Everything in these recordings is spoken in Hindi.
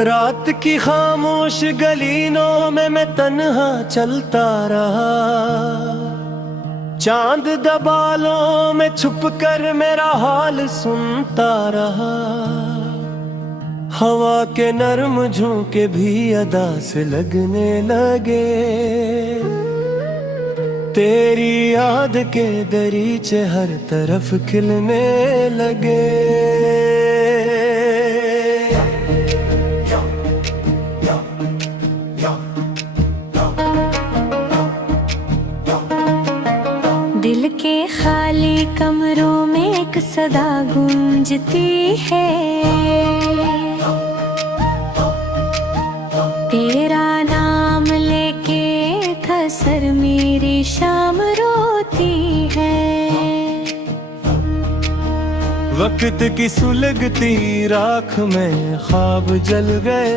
रात की खामोश गलीनों में मैं तन्हा चलता रहा। चांद दबालों में छुप कर मेरा हाल सुनता रहा। हवा के नर्म झोंके भी अदा से लगने लगे। तेरी याद के दरीचे हर तरफ खिलने लगे। दिल के खाली कमरों में एक सदा गूंजती है। तेरा नाम लेके थसर मेरी शाम रोती है। वक्त की सुलगती राख में ख्वाब जल गए।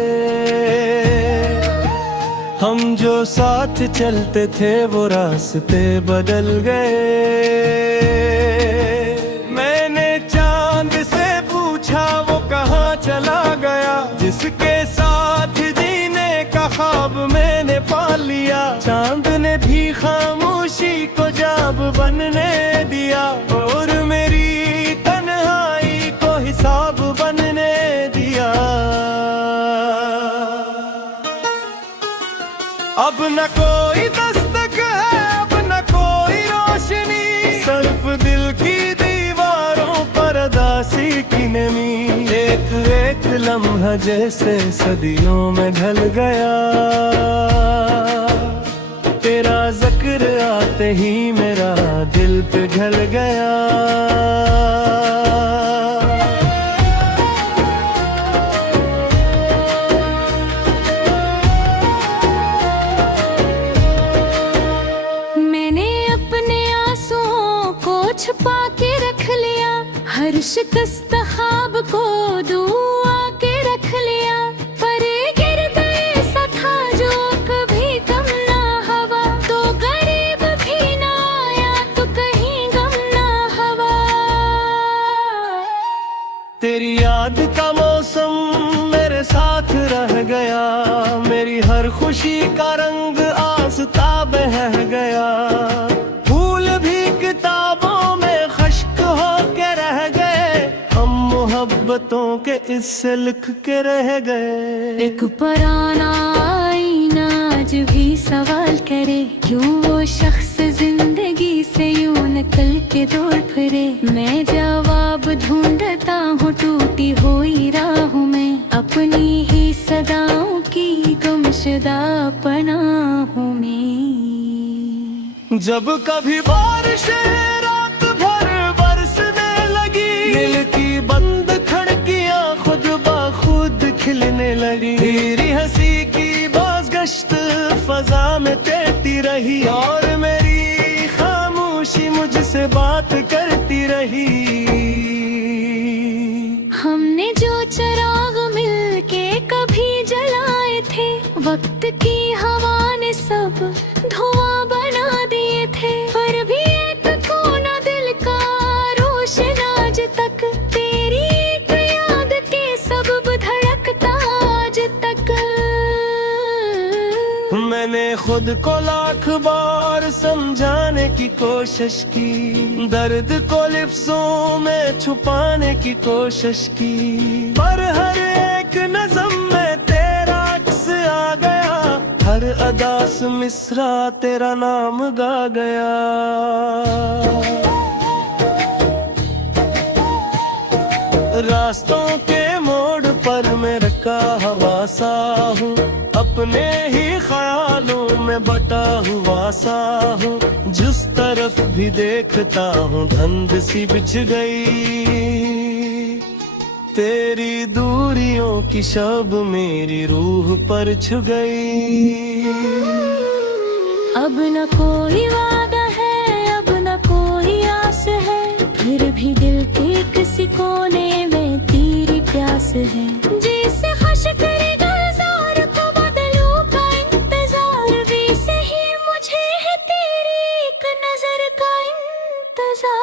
हम जो साथ चलते थे वो रास्ते बदल गए। मैंने चांद से पूछा वो कहाँ चला गया, जिसके साथ जीने का ख्वाब मैंने पा लिया। चांद ने भी खामोशी को जाब बनने दिया और मेरी तन्हाई को हिसाब बनने दिया। अब न कोई दस्तक है, अब न कोई रोशनी, सिर्फ दिल की दीवारों पर उदासी की नमी। एक एक लम्हा जैसे सदियों में ढल गया। तेरा जिक्र आते ही मेरा दिल पिघल गया। छुपा के रख लिया, हर शिकस्त ख्वाब को दुआ के रख लिया। पर गिर्द ऐसा था जो कभी कम ना हवा, तो गरीब भी ना आया तो कहीं गम ना हवा। तेरी याद का मौसम मेरे साथ रह गया। मेरी हर खुशी का रंग आस्ता बह गया। फूल भी किताबों मोहब्बतों के इससे लिख के रह गए। एक पुराना आईना आज भी सवाल करे, क्यों वो शख्स जिंदगी से यूं निकल के दौड़ फिरे। मैं जवाब ढूंढता हूँ टूटी हुई राहों में, अपनी ही सदाओं की गुमशुदा पनाहों में। जब कभी बारिश रात भर बरसने लगी, दिल की बंद खिड़कियां खुद बाखुद खिलने लगी। तेरी हंसी की बाज़गश्त फजा में तैरती रही और मेरी खामोशी मुझसे बात करती रही। हमने जो चिराग मिलके कभी जलाए थे, वक्त की हवा ने सब धुआं बना दिए थे। पर भी एक कोना दिल का रोशन आज तक, तेरी एक याद के सबब धड़कता आज तक। मैंने खुद को लाख बार समझाने की कोशिश की, दर्द को लिफ्ज़ों में छुपाने की कोशिश की। पर हर एक नज़म में तेरा अक्स आ गया, हर अदा से मिसरा तेरा नाम गा गया। रास्तों के मोड़ पर मैं रखा हवा सा हूँ, अपने ही ख्यालों में बटा हुआ सा हूँ। जिस तरफ भी देखता हूँ धुंध सी बिछ गई। तेरी दूरियों की शब मेरी रूह पर छू गई। अब न कोई वादा है, अब न कोई आस है, फिर भी दिल के किसी कोने में तेरी प्यास है। जिसे खश करेगा ज़ार को बदलूं का इंतजार, वैसे ही मुझे है तेरी एक नजर का इंतजार।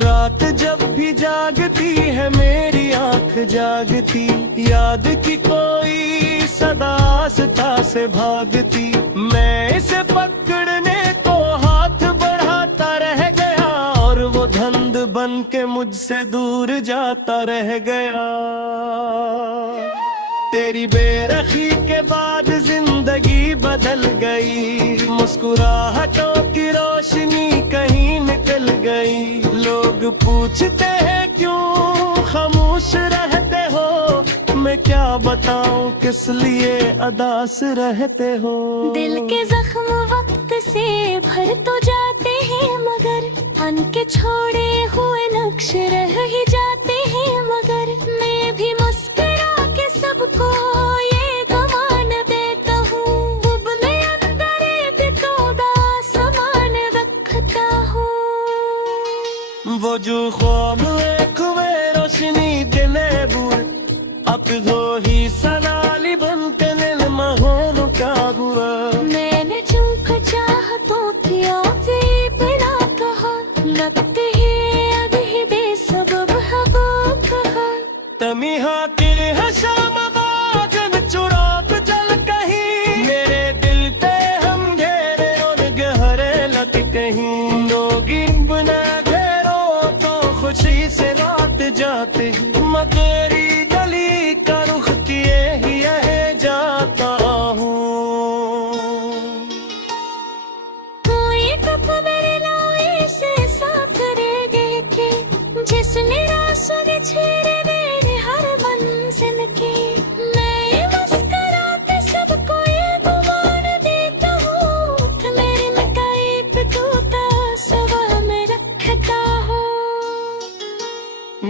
रात जब भी जागती है मेरी आँख जागती, याद की कोई सदा आस्था से भागती। मैं इसे पकड़ने को हाथ बढ़ाता रह गया और वो धंध बन के मुझसे दूर जाता रह गया। तेरी बेरखी के बाद जिंदगी बदल गई, मुस्कुराहटों की रोशनी कहीं निकल गई। लोग पूछते हैं क्यों खामोश रहते हो, मैं क्या बताऊं किस लिए अदास रहते हो। दिल के जख्म वक्त से भर तो जाते हैं मगर उनके छोड़े हुए नक्श रह ही जाते हैं। मगर मैं भी मुस्कुरा के सबको ये गमान देता हूँ, अपने अंदर एक तोबा सामान रखता हूँ। वो जो ख्वाब एक में रोशनी देने बुर, अब दो ही सनाली बन के दिल महों का हुआ। मैंने चुप चाहतों की आफी बिना कहा, लगते ही अभी बेसबब हवा कहा। तमीहा तेरे हशाम बाजन चुराक जल कहीं, मेरे दिल पे हम घेरे और गहरे लग कहीं। लोगिन बना घेरो तो खुशी से रात जाते, मगरी गली का रुख किए ही यह जाता हूँ। कोई कप मेरे लाए से साथ रह गए थे, जिसने रास्ते छेड़े मेरे हर मंजिल के। मैं मुस्कुराते सबको ये गुमान देता हूँ, मेरे मिटाए पे तोता सवा में रखता हूँ।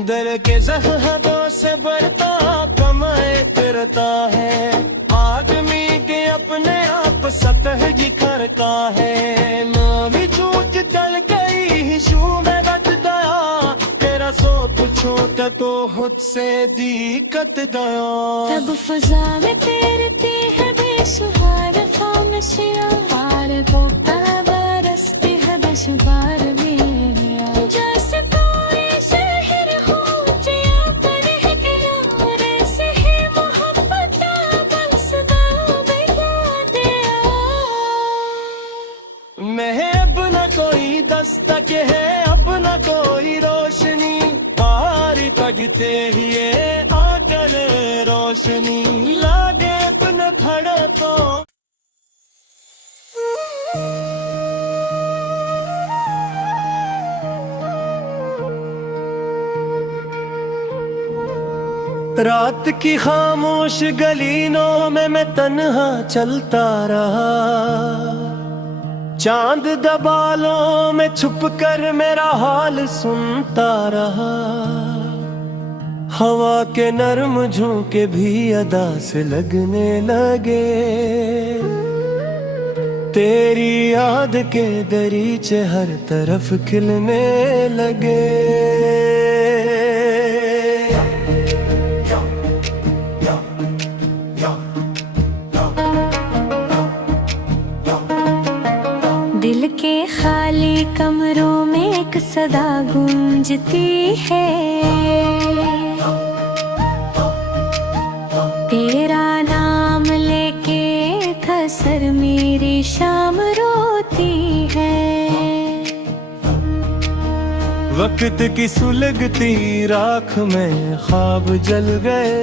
दर के जख्मों से बढ़ता कमाए करता है, आदमी के अपने आप सतह ही करता है। मैं भी झूठ चल गई ही शू में बच गया, तेरा सोच छोटा तो खुद से दिक्कत गया। तब फजा में तैरती है बेशुमार खामोशियाँ, पार होता है बरसती है बेशुमार बेरियाँ। जैसे कोई शहर हो जिया पर है गया, और ऐसे ही मोहब्बत बस गाँव बिगा दिया। मैं अब न कोई दस्तक है, अब न कोई रोशनी, पार तकते ही ये आकर रोशनी लागे अपने खड़े तो। रात की खामोश गलियों में मैं तन्हा चलता रहा, चांद दबालों में छुप कर मेरा हाल सुनता रहा। हवा के नर्म झोंके भी अदा से लगने लगे, तेरी याद के दरीचे हर तरफ खिलने लगे। दिल के खाली कमरों में एक सदा गूंजती है, तेरा नाम लेके थसर मेरी शाम रोती है। वक्त की सुलगती राख में ख्वाब जल गए,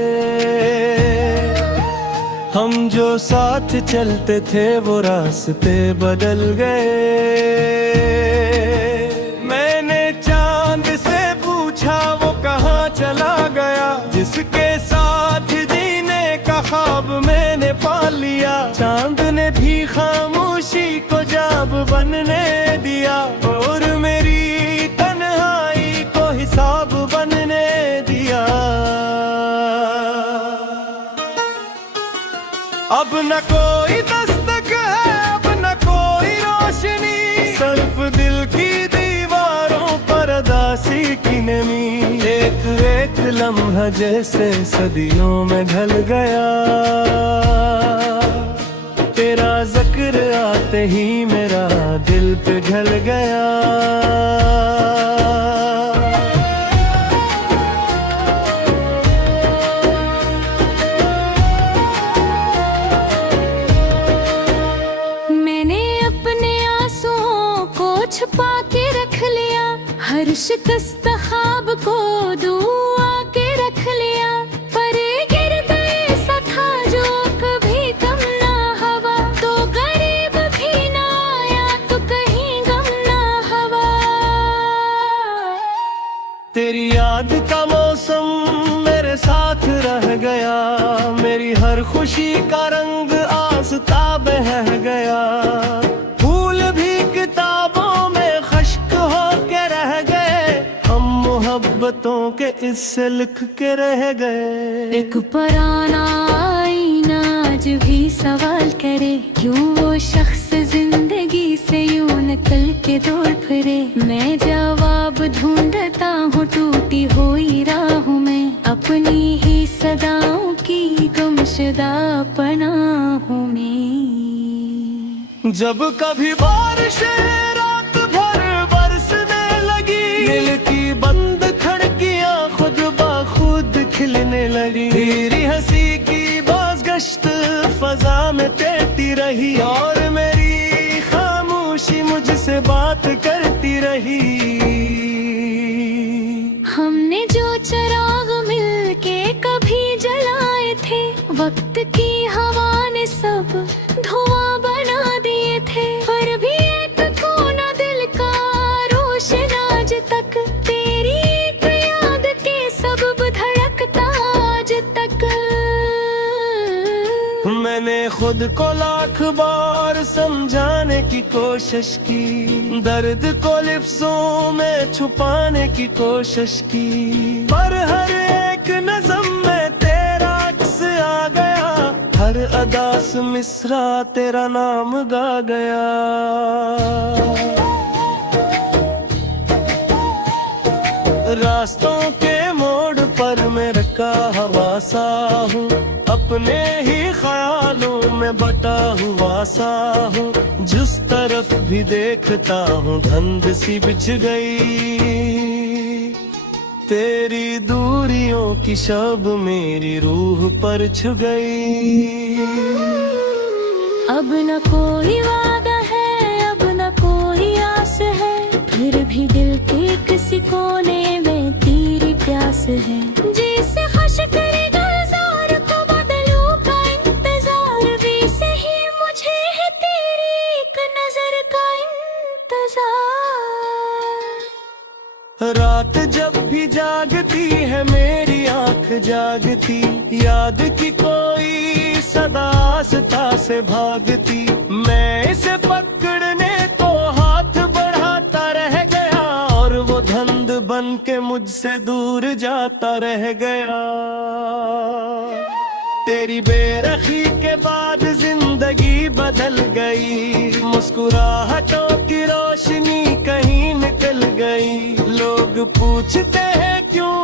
हम जो साथ चलते थे वो रास्ते बदल गए। मैंने चांद से पूछा वो कहाँ चला गया, जिसके साथ जीने का ख्वाब मैंने पा लिया। चांद ने भी खामोशी को जाब बनने दिया, और मेरी तन्हाई को हिसाब बनने दिया। अब न कोई दस्तक है, अब न कोई रोशनी, सिर्फ दिल की दीवारों पर दासी की नमी। एक एक लम्हा जैसे सदियों में ढल गया, तेरा जिक्र आते ही मेरा दिल पे ढल गया। शिकस्त ख्वाब को दुआ के रख लिया, पर गिर गए सा था जो कभी कम ना हवा। तो गरीब भी ना आया तो कहीं गम ना हवा। तेरी याद का मौसम मेरे साथ रह गया, मेरी हर खुशी का रंग आस्ता बह गया। फूल भी किताबों में खश्क हो के रह गए, हम मोहब्बतों के इससे लिख के रह गए। एक पुराना आईना आज भी सवाल करे, क्यों वो शख्स जिंदगी से यूं निकल के दौड़ फिरे। मैं जवाब ढूंढता हूँ टूटी हुई राहों में, अपनी ही सदाओं की गुमशुदा पनाहों में। जब कभी बारिशें रात भर बरसने लगी, दिल की बंद खिड़कियां खुद ब खुद खिलने लगी। तेरी हंसी की बाज़गश्त फजा में तैरती रही, और मेरी खामोशी मुझसे बात करती रही। हमने जो चिराग मिलके कभी जलाए थे, वक्त की हवा ने सब धुआं बना दिए थे। पर भी एक कोना दिल का रोशन आज तक, तेरी एक याद के सबब धड़कता आज तक। मैंने खुद को लाख बार समझाने की कोशिश की, दर्द को लिफ्ज़ों में छुपाने की कोशिश की, पर हर एक नज़म में तेरा अक्स आ गया। हर अदास मिसरा तेरा नाम गा गया। रास्तों के मोड़ पर मैं रखा हवा सा हूँ, अपने ही ख्यालों में बटा हुआ सा हूँ। जिस तरफ भी देखता हूँ धुंध सी बिछ गई। तेरी दूरियों की शब मेरी रूह पर छू गई। अब न कोई वादा है, अब न कोई आस है, फिर भी दिल के किसी कोने में तेरी प्यास है। जैसे खश करेगा ज़ार को बदलूं का इंतजार, वैसे ही मुझे है तेरी एक नजर का इंतजार। रात जब भी जागती है मेरी आंख जागती, याद की कोई सदा सता से भागती। मैं इसे पकड़ने को हाथ बढ़ाता रह गया, और वो धंध बन के मुझसे दूर जाता रह गया। तेरी बेरखी के बाद जिंदगी बदल गई, मुस्कुराहटों की रोशनी कहीं निकल गई। लोग पूछते हैं क्यों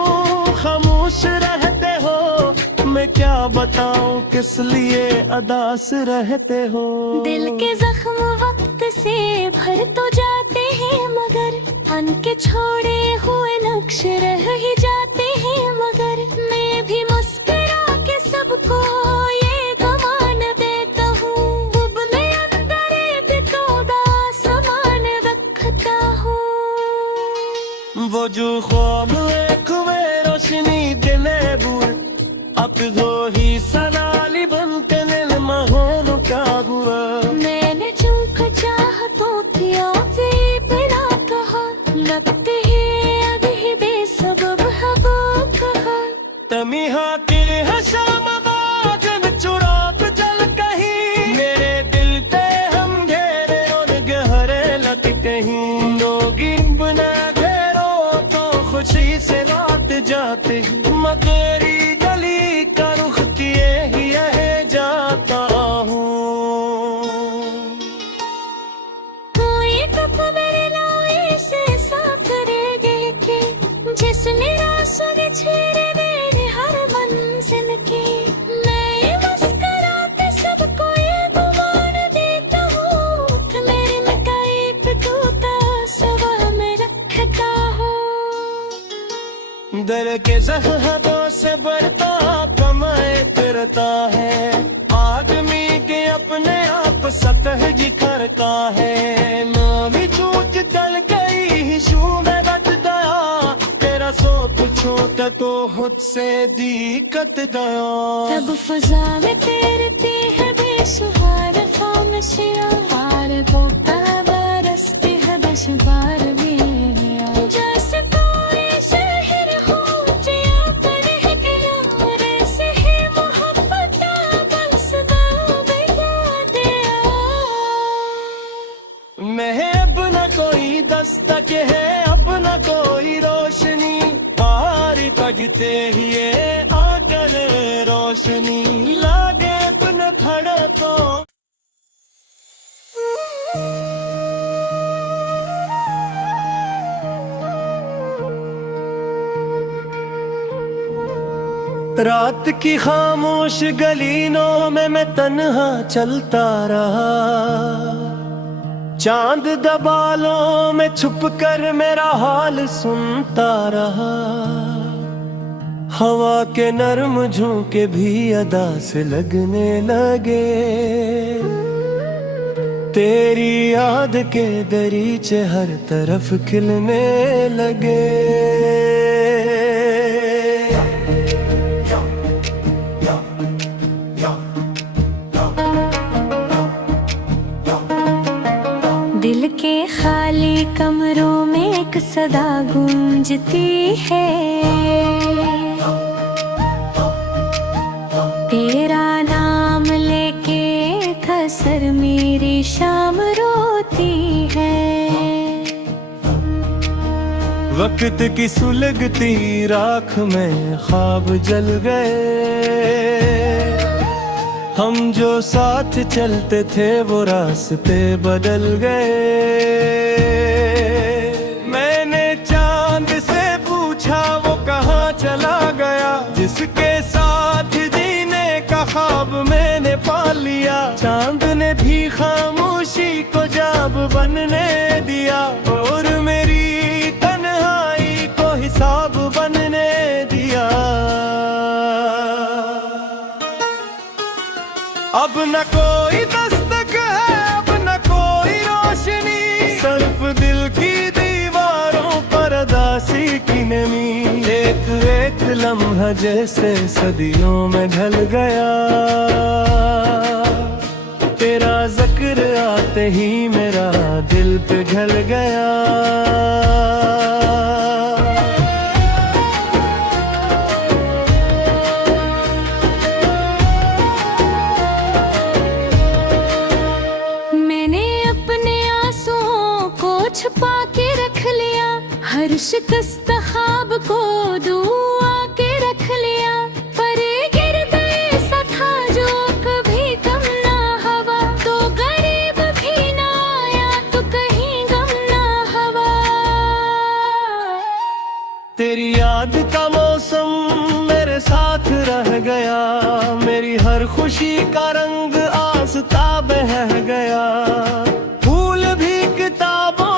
खामोश रहते हो, मैं क्या बताऊं किस लिए अदास रहते हो। दिल के जख्म वक्त से भर तो जाते हैं, मगर अनके छोड़े हुए नक्श रह ही जाते हैं। मगर मैं भी मुस्कुरा के सबको ये गमान देता हूँ, अब मैं अंदर एक तोबा सामान रखता हूँ। वो जो ख्वाब एक में रोशनी दिले बुर, अब दो ही सलाली बन के दिल महोन क्या हुआ। मैंने चुमक चाहतों की आफी बिना कहा, लगते हैं अभी बेसबब हवा कहा। तमीहा के हशाम बाजन चुराक जल कहीं, मेरे दिल पे हम घेरे और गहरे लगते हैं। लोगी बना घेरो तो खुशी से रात जाते, मगरी गली का रुख किए ही यह जाता हूँ। कोई कप मेरे नावे से साथ रह गए थे, जिसने रास्ते छेड़े मेरे हर मंजिल के। मैं मुस्कुराते सबको ये गुमान देता हूँ, कि मेरे मिटाए पे टूटा सवा में रखता हूँ। दर के जख्मों से बढ़ता कमाए फिरता है, आदमी के अपने आप सतह जिखरता है। नामी चूक चल गई शू में बच गया, को खुद से दिक्कत दया तब फजा में तैरती है बेशुमार खामोशियाँ पार होता बरसती है बेशुमार बेड़ियाँ जैसे कोई शहर हो जिया पर है किनारे से है मोहब्बत बस बिता दिया मैं अब न कोई दस्तक है अब न कोई रोशनी पार तगते ही ये आकर रोशनी लागे अपना खड़ा तो रात की खामोश गलियों में मैं तन्हा चलता रहा चांद दबालों में छुप कर मेरा हाल सुनता रहा हवा के नर्म झोंके भी अदा से लगने लगे तेरी याद के दरीचे हर तरफ खिलने लगे दिल के खाली कमरों में एक सदा गूंजती है तेरा नाम लेके थसर मेरी शाम रोती है वक्त की सुलगती राख में ख्वाब जल गए हम जो साथ चलते थे वो रास्ते बदल गए मैंने चांद से पूछा वो कहाँ चला गया जिसके साथ जीने का ख्वाब मैंने पा लिया चांद ने भी खामोशी को जाब बनने दिया और मेरी तन्हाई को हिसाब बनने दिया अब न कोई दस्तक है अब न कोई रोशनी सिर्फ दिल की दीवारों पर उदासी की नमी एक एक लम्हा जैसे सदियों में ढल गया तेरा जिक्र आते ही मेरा दिल पे ढल गया छुपा के रख लिया हर शिकस्त ख्वाब को दुआ के रख लिया पर गिरता ऐसा था जो कभी कम ना हवा तो गरीब भी ना आया तो कहीं गम ना हवा तेरी याद का मौसम मेरे साथ रह गया मेरी हर खुशी का रंग आस्ता बह गया फूल भी किताबों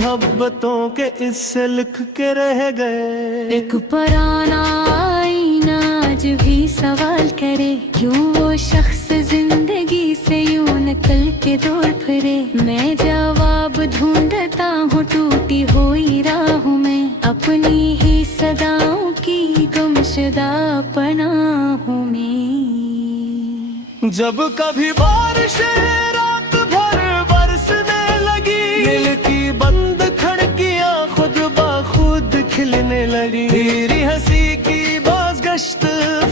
मोहब्बतों के इससे लिख के रह गए एक पुराना आईना आज भी सवाल करे क्यों वो शख्स जिंदगी से यूं निकल के दौड़ फिरे मैं जवाब ढूंढता हूँ टूटी हुई राहों में अपनी ही सदाओं की गुमशुदा पनाहों में जब कभी बारिश रात भर बरसने लगी दिल की बंद खिड़कियां खुद ब-खुद खिलने लगी तेरी हंसी की बाज़गश्त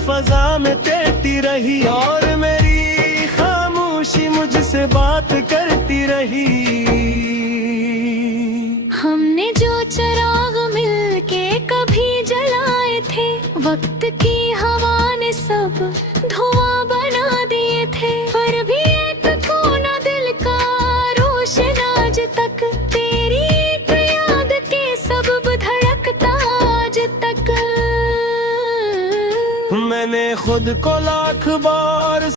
फजा में तैरती रही और मेरी खामोशी मुझसे बात करती रही हमने जो चिराग मिलके कभी जलाए थे वक्त की हवा ने सब धुआं बना दिए थे पर भी एक कोना दिल का रोशन आज तक तेरी एक याद के सबब धड़कता आज तक मैंने खुद को लाख बार